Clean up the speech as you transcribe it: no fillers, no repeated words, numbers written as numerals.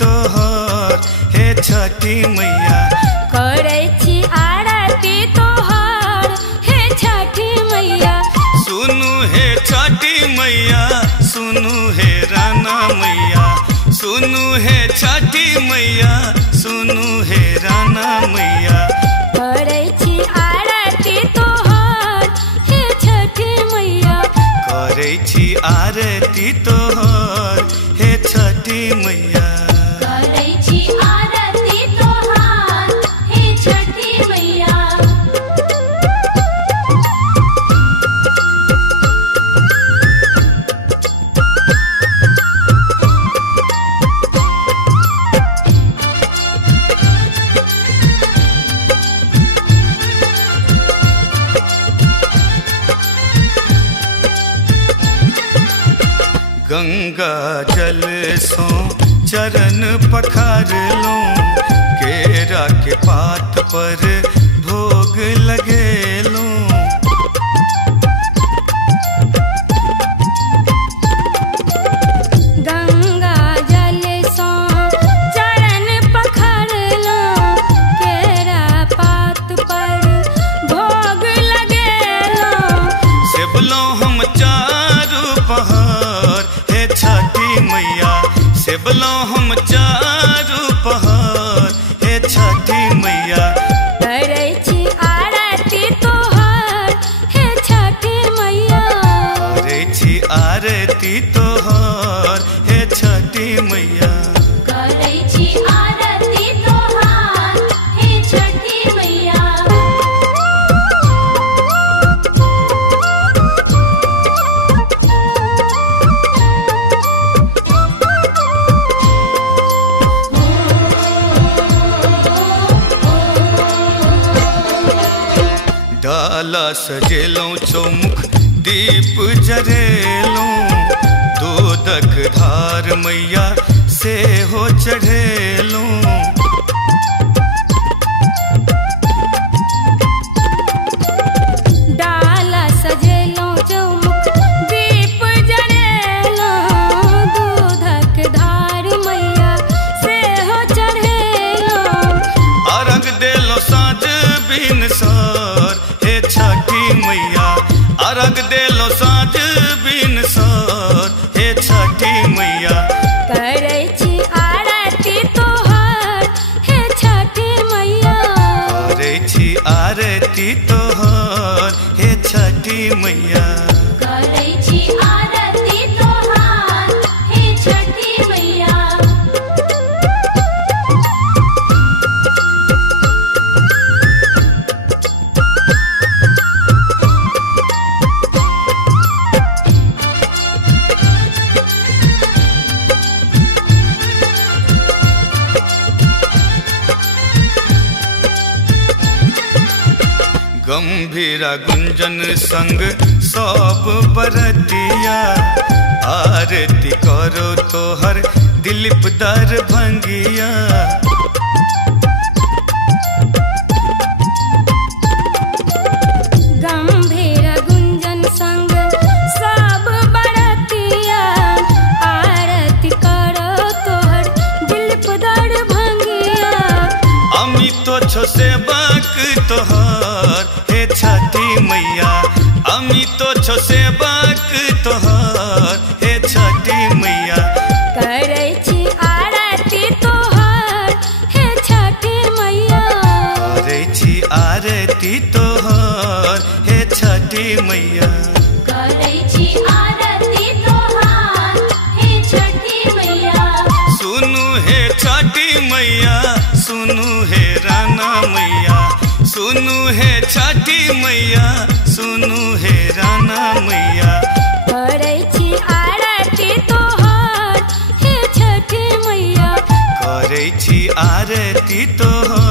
तोहर हे छठी मैया। करै छी आरती तोहर हे छठी मैया। सुनु हे छठी मैया, सुनु हे राना मैया, सुनु हे छठी मैया, सुनु हे राना मैया। करै छी आरती तोहर हे छठी मैया। करै छी आरती तोहर हे छठी मैया। करै छी आरती तोहर हे छठी मैया। गंगा जल सो चरण पखारलूं, केरा के पात पर भोग लगेलूं। गंगा जल सो चरण पखारलूं, केरा पात पर भोग लगेलूं। सेबलों हम चारू पहाड़ हे छठी मैया, सेबलों हम चारू पहाड़ हे छठी मैया। करै छी आरती तोहर हे छठी मैया। करै छी आरती तोहर हे छठी मैया। करै छी आरती तोहर हे छठी मैया। डाला सजेलों चौमुख दीप जरेलों, दूधक धार मैया से हो चढ़ेलों। डाला सजेलों चौमुख दीप जरेलों, दूधक धार मैया से हो चढ़ेलों। अर्घ देलो साँझ बिन सार हे छठी मैया, अर्घ देलो साँझ बिन सार हे छठी मैया। करै छी आरती तोहर हे छठी मैया। करै छी आरती तोहर हे छठी मैया। करै छी आरती तोहर हे छठी मैया। गंभीरा गुंजन संग सब बरतिया, आरती करो तोहर दिलीप दरभंगिया। गंभीर गुंजन संग सब बरतिया, आरती करो तोहर दिलीप दरभंगिया। अमितो छो सेवक तोहर हे छठी मैया, अमितो छो सेवक तोहर हे छठी मैया। करै छी आरती तोहर हे छठी मैया। करै छी आरती तोहर हे छठी मैया। करै छी आरती तोहर हे छठी मैया। सुनु हे छठी मैया, सुनु हे राना मैया, सुनु हे छठी मैया, सुनु हे राना मैया। करै छी आरती तोहर हे छठी मैया। करै छी आरती तोहर